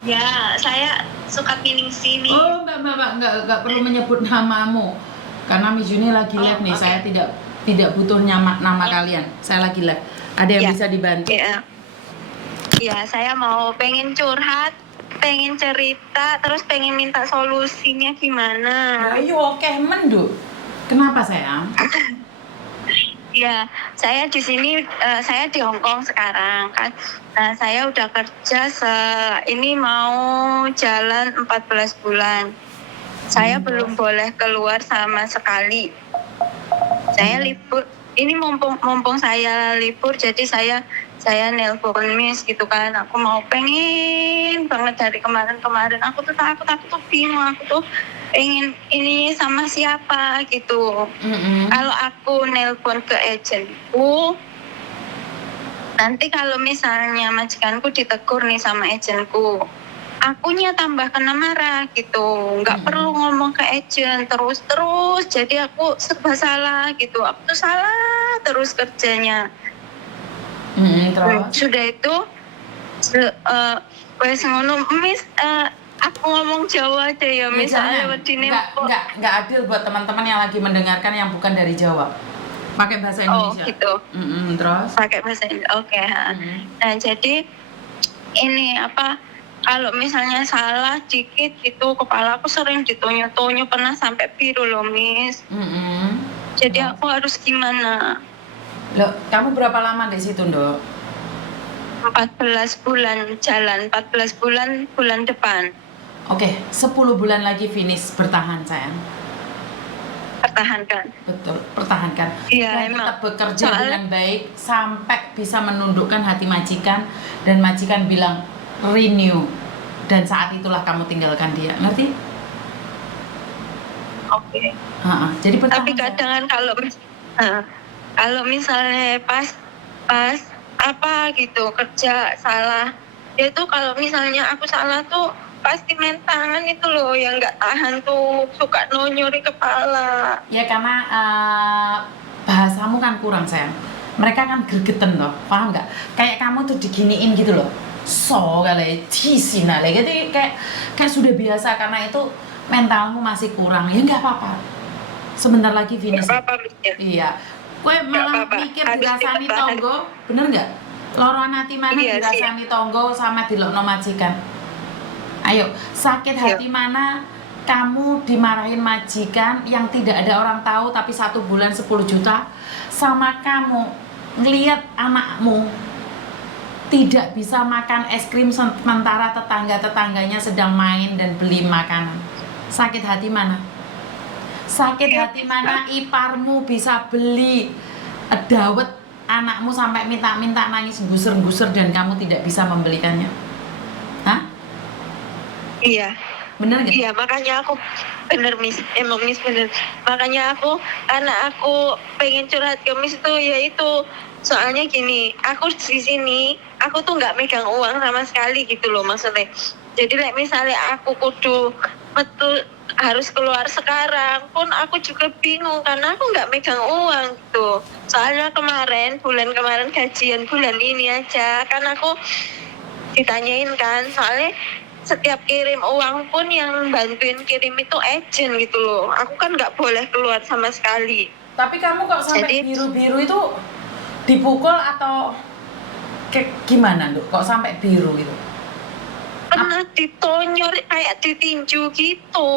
Ya, saya suka Ningsih, Miss. Oh, Mbak, nggak perlu menyebut namamu. Karena Miss Juni lagi live nih, okay. saya tidak butuh nama kalian. Saya lagi live. Ada yang bisa dibantu? Ya, saya mau pengen curhat, pengen cerita, terus pengen minta solusinya gimana. Ayo, oke, menduk. Kenapa sayang? Ya, saya di sini, saya di Hong Kong sekarang kan. Nah, saya udah kerja ini mau jalan 14 bulan. Saya belum boleh keluar sama sekali. Saya libur, ini mumpung saya libur, jadi saya nelpon Miss gitu kan. Aku mau pengen banget dari kemarin. Aku tuh takut, aku tuh bingung, aku tuh pengen ini sama siapa gitu. Kalau aku nelpon ke agenku, nanti kalau misalnya majikanku ditegur nih sama agenku, akunya tambah kena marah gitu. Nggak perlu ngomong ke agen terus, jadi aku serba salah gitu. Aku tuh salah terus kerjanya. Terus? Sudah itu, wes ngono, Miss, aku ngomong Jawa aja ya, Miss. Nggak adil buat teman-teman yang lagi mendengarkan yang bukan dari Jawa. Pakai bahasa Indonesia. Oh gitu. Terus? Pakai bahasa Indonesia. Oke. Nah jadi ini apa? Kalau misalnya salah dikit gitu, kepala aku sering ditonyo-tonyo, pernah sampai biru loh, Miss. Jadi aku harus gimana? Loh, kamu berapa lama di situ, Ndok? 14 bulan jalan, 14 bulan depan. Oke, 10 bulan lagi finish, bertahan sayang. Pertahankan. Betul, pertahankan. Iya, dan tetap bekerja dengan baik sampai bisa menundukkan hati majikan dan majikan bilang renew, dan saat itulah kamu tinggalkan dia, ngerti? Oke. Jadi tapi kadang kalau misalnya pas apa gitu kerja salah, itu kalau misalnya aku salah tuh pasti main tangan itu loh yang nggak tahan tuh, suka nonyori kepala. Ya karena bahasamu kan kurang sayang. Mereka kan gregetan loh, paham nggak? Kayak kamu tuh diginiin gitu loh. So kali cisina lagi, jadi kayak sudah biasa karena itu mentalmu masih kurang. Ya nggak apa-apa. Sebentar lagi finish. Gak apa-apa, iya. Kue malah mikir dirasani tonggo, bener nggak? Loroan hati mana dirasani tonggo sama dilokno majikan? Ayo, sakit hati mana kamu dimarahin majikan yang tidak ada orang tahu tapi 1 bulan 10 juta, sama kamu ngelihat anakmu tidak bisa makan es krim sementara tetangga-tetangganya sedang main dan beli makanan. Sakit hati mana? Sakit hati mana iparmu bisa beli dawet anakmu sampai minta-minta, nangis gusur-gusur dan kamu tidak bisa membelikannya? Hah? Iya. Bener gak? Iya, makanya aku bener, Miss. Emang Miss bener. Makanya karena aku pengen curhat ke Miss itu, yaitu soalnya gini, aku di sini aku tuh nggak megang uang sama sekali gitu loh maksudnya. Jadi misalnya aku kudu betul harus keluar sekarang pun aku juga bingung karena aku nggak megang uang gitu. Soalnya bulan kemarin gajian bulan ini aja kan aku ditanyain kan, soalnya setiap kirim uang pun yang bantuin kirim itu agent gitu loh. Aku kan nggak boleh keluar sama sekali. Tapi kamu kok sampai biru-biru itu dipukul atau kayak gimana, Dok? Kok sampai biru gitu? Pernah ditonyor kayak ditinju gitu.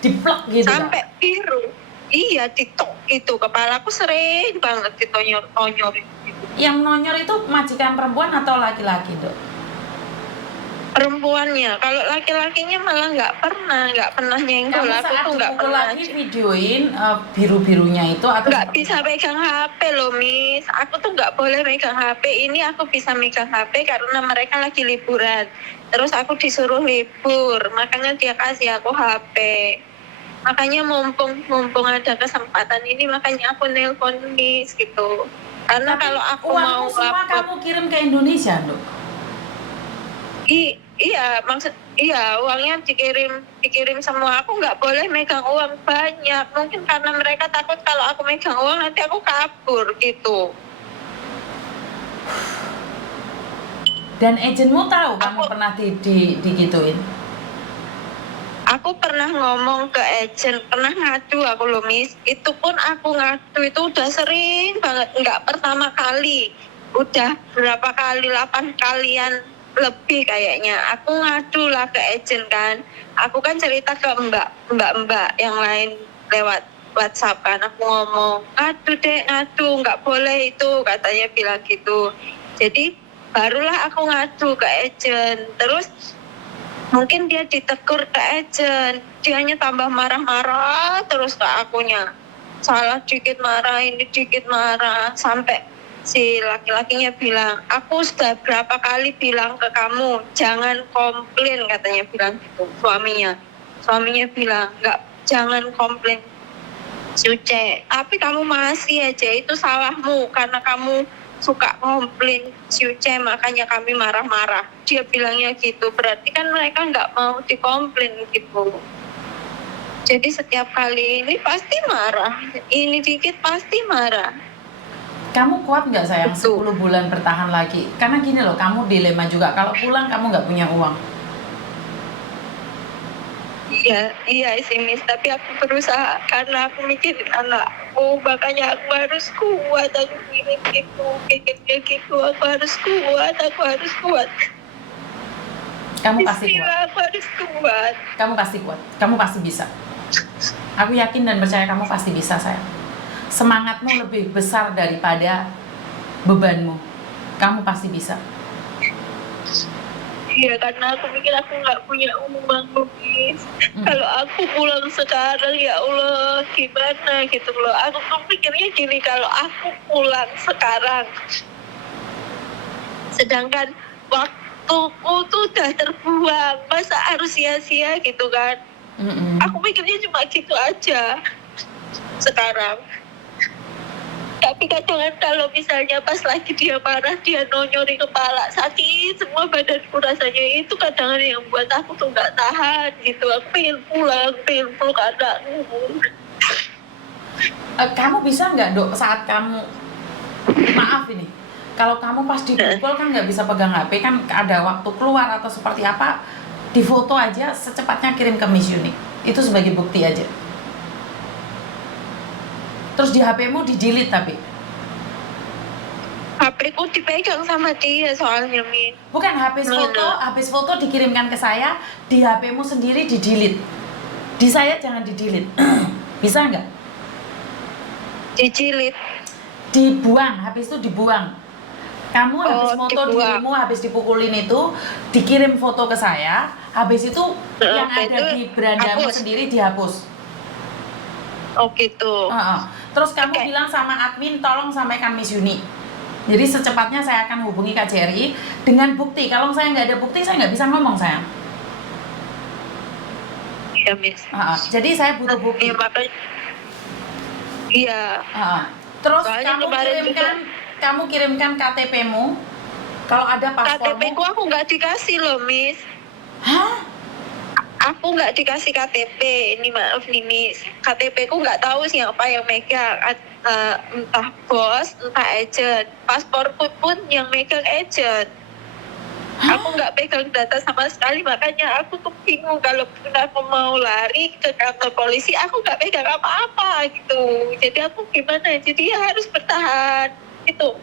Diplek gitu sampai kan? Biru. Iya, ditok gitu. Kepalaku sering banget ditonyor gitu. Yang nonyor itu majikan perempuan atau laki-laki, Dok? Perempuannya. Kalau laki-lakinya malah nggak pernah nyenggol. Aku tuh nggak pernah. Lagi videoin biru-birunya itu atau nggak bisa megang HP loh, Miss. Aku tuh nggak boleh megang HP. Ini aku bisa megang HP karena mereka lagi liburan. Terus aku disuruh libur, makanya dia kasih aku HP. Makanya mumpung ada kesempatan ini, makanya aku nelpon Miss gitu. Karena tapi kalau aku mau semua kamu kirim ke Indonesia, Dok? Iya, uangnya dikirim semua. Aku nggak boleh megang uang banyak. Mungkin karena mereka takut kalau aku megang uang nanti aku kabur gitu. Dan agentmu tahu kamu pernah digituin? Aku pernah ngomong ke agent, pernah ngadu aku loh Miss. Itu pun aku ngadu itu udah sering banget, nggak pertama kali. Udah berapa kali, 8 kalian lebih kayaknya. Aku ngadu lah ke agent kan. Aku kan cerita ke mbak-mbak yang lain lewat WhatsApp kan. Aku ngomong, ngadu deh, ngadu, nggak boleh itu, katanya bilang gitu. Jadi barulah aku ngadu ke agent. Terus mungkin dia ditegur ke agent, dianya tambah marah-marah terus ke akunya. Salah dikit marah, ini dikit marah, sampai si laki-lakinya bilang, aku sudah berapa kali bilang ke kamu jangan komplain, katanya bilang gitu. Suaminya bilang nggak, jangan komplain Suce, tapi kamu masih aja, itu salahmu karena kamu suka komplain Suce, makanya kami marah-marah. Dia bilangnya gitu, berarti kan mereka nggak mau dikomplain gitu. Jadi setiap kali ini pasti marah, ini dikit pasti marah. Kamu kuat nggak sayang 10 bulan bertahan lagi? Karena gini loh, kamu dilema juga, kalau pulang kamu nggak punya uang. Iya sih Miss, tapi aku berusaha karena aku mikirin anakku, makanya aku harus kuat, aku pikirnya gitu, aku harus kuat. Kamu pasti kuat. Aku harus kuat. Kamu pasti kuat, kamu pasti bisa. Aku yakin dan percaya kamu pasti bisa sayang. Semangatmu lebih besar daripada bebanmu. Kamu pasti bisa. Iya, karena aku mikir aku nggak punya uang Miss. Kalau aku pulang sekarang, ya Allah gimana gitu loh. Aku pikirnya gini, kalau aku pulang sekarang, sedangkan waktuku tuh udah terbuang, masa harus sia-sia gitu kan. Aku pikirnya cuma gitu aja sekarang. Tapi kadang kalau misalnya pas lagi dia marah, dia nonyori kepala, sakit semua badanku rasanya. Itu kadang yang buat aku tuh nggak tahan gitu. Aku pengen peluk anakku. Kamu bisa nggak dok, saat kamu, maaf ini, kalau kamu pas dipukul kan nggak bisa pegang HP, kan ada waktu keluar atau seperti apa, di foto aja secepatnya kirim ke Miss Unique. Itu sebagai bukti aja. Terus di HP-mu di-delete tapi? HP-ku dipegang sama dia soalnya, Min. Bukan, habis foto dikirimkan ke saya, di HP-mu sendiri di-delete. Di saya jangan di-delete. Bisa nggak? Dijilid. Dibuang, habis itu dibuang. Kamu habis foto dirimu, habis dipukulin itu, dikirim foto ke saya, habis itu yang ada di berandamu sendiri dihapus. Oh gitu. Terus kamu bilang sama admin, tolong sampaikan Miss Unique. Jadi secepatnya saya akan hubungi KJRI dengan bukti. Kalau saya nggak ada bukti, saya nggak bisa ngomong sayang. Iya Miss. Jadi saya butuh bukti. Iya. Terus kamu kirimkan KTP-mu. Kalau ada paspormu. KTP-ku aku nggak dikasih loh Miss. Hah? Aku nggak dikasih KTP, ini maaf nih Miss. KTP-ku nggak tahu siapa yang megang, entah bos, entah agent. Pasporku pun yang megang agent. Aku nggak pegang data sama sekali, makanya aku tuh bingung kalau aku mau lari ke kantor polisi, aku nggak pegang apa-apa gitu. Jadi aku gimana? Jadi ya harus bertahan gitu.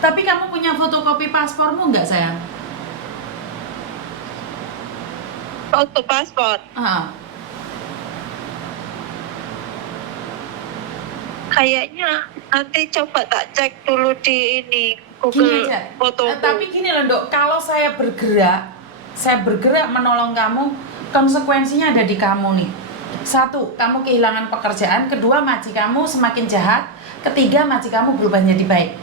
Tapi kamu punya fotokopi paspormu nggak sayang? Foto paspor. Kayaknya nanti coba tak cek dulu di ini Google foto. Tapi gini loh dok, kalau saya bergerak menolong kamu, konsekuensinya ada di kamu nih. 1, kamu kehilangan pekerjaan. 2, maji kamu semakin jahat. 3, maji kamu berubah jadi baik.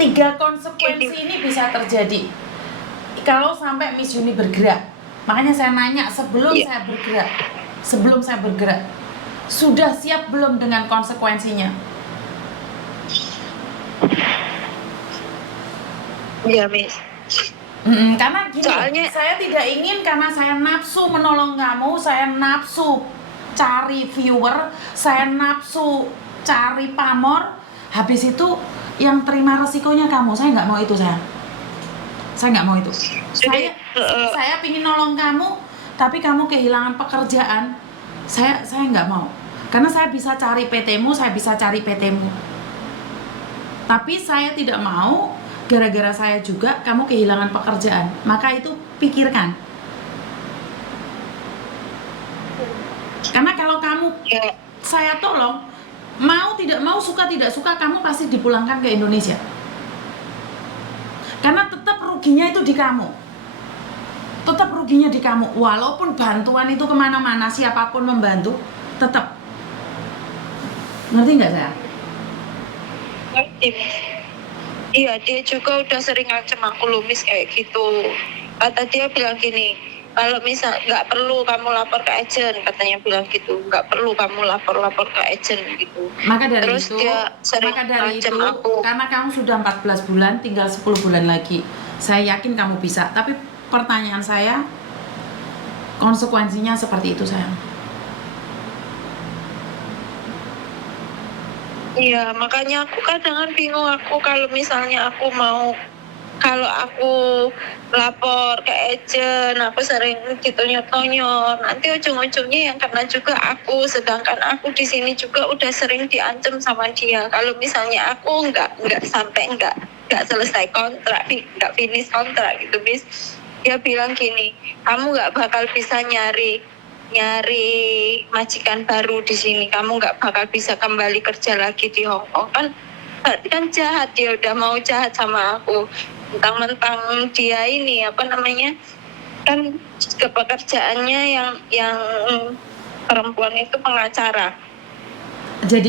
3 konsekuensi ini bisa terjadi kalau sampai Miss Unique bergerak. Makanya saya nanya sebelum saya bergerak, sudah siap belum dengan konsekuensinya? Iya Miss. Karena gini, soalnya saya tidak ingin, karena saya nafsu menolong kamu, saya nafsu cari viewer, saya nafsu cari pamor, habis itu yang terima resikonya kamu. Saya nggak mau itu, saya nggak mau itu. Saya pingin nolong kamu, tapi kamu kehilangan pekerjaan. Saya nggak mau, karena saya bisa cari PT-mu, saya bisa cari PT-mu. Tapi saya tidak mau gara-gara saya juga kamu kehilangan pekerjaan. Maka itu pikirkan. Karena kalau kamu saya tolong, mau tidak mau, suka tidak suka, kamu pasti dipulangkan ke Indonesia. Karena tetap ruginya itu di kamu. Tetap ruginya di kamu. Walaupun bantuan itu kemana-mana, siapapun membantu, tetap. Ngerti nggak saya? Ngerti. Iya, dia juga udah sering ngancem aku Lumis kayak gitu. Kata dia bilang gini, kalau misal nggak perlu kamu lapor ke agent, katanya bilang gitu, nggak perlu kamu lapor ke agent gitu. Maka dari Terus itu, dia sering ngancem aku. Karena kamu sudah 14 bulan, tinggal 10 bulan lagi. Saya yakin kamu bisa. Tapi pertanyaan saya, konsekuensinya seperti itu, sayang. Iya, makanya aku kadang bingung aku kalau misalnya kalau aku lapor ke agent, aku sering ditonyot-tonyot, nanti ujung-ujungnya yang kena juga aku, sedangkan aku di sini juga udah sering diancam sama dia. Kalau misalnya aku nggak selesai kontrak, nggak finish kontrak gitu, bis, dia bilang gini, kamu nggak bakal bisa nyari majikan baru di sini, kamu nggak bakal bisa kembali kerja lagi di Hong Kong. Kan jahat, dia udah mau jahat sama aku, mentang-mentang dia ini kan pekerjaannya yang perempuan itu pengacara. Jadi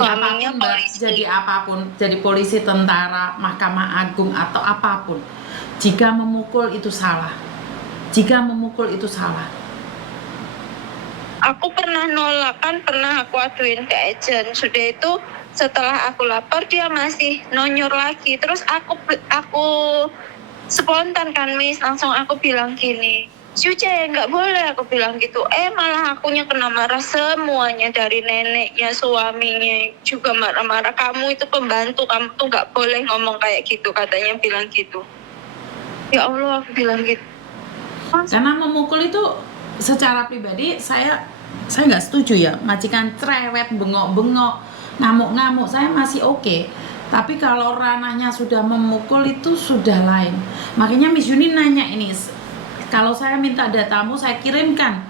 apapun, Mbak, jadi polisi, tentara, Mahkamah Agung atau apapun, jika memukul itu salah. Aku pernah nolak, pernah aku aduin ke agent. Sudah itu setelah aku lapor dia masih nonyor lagi. Terus aku spontan kan, Miss, langsung aku bilang gini, Suce, nggak boleh, aku bilang gitu. Malah akunya kena marah semuanya, dari neneknya, suaminya juga marah-marah. Kamu itu pembantu, kamu tuh nggak boleh ngomong kayak gitu, katanya bilang gitu. Ya Allah, aku bilang gitu. Karena memukul itu secara pribadi saya nggak setuju ya. Majikan cerewet, bengok-bengok, ngamuk-ngamuk, saya masih oke. Tapi kalau ranahnya sudah memukul itu sudah lain. Makanya Miss Yuni nanya ini, kalau saya minta datamu saya kirimkan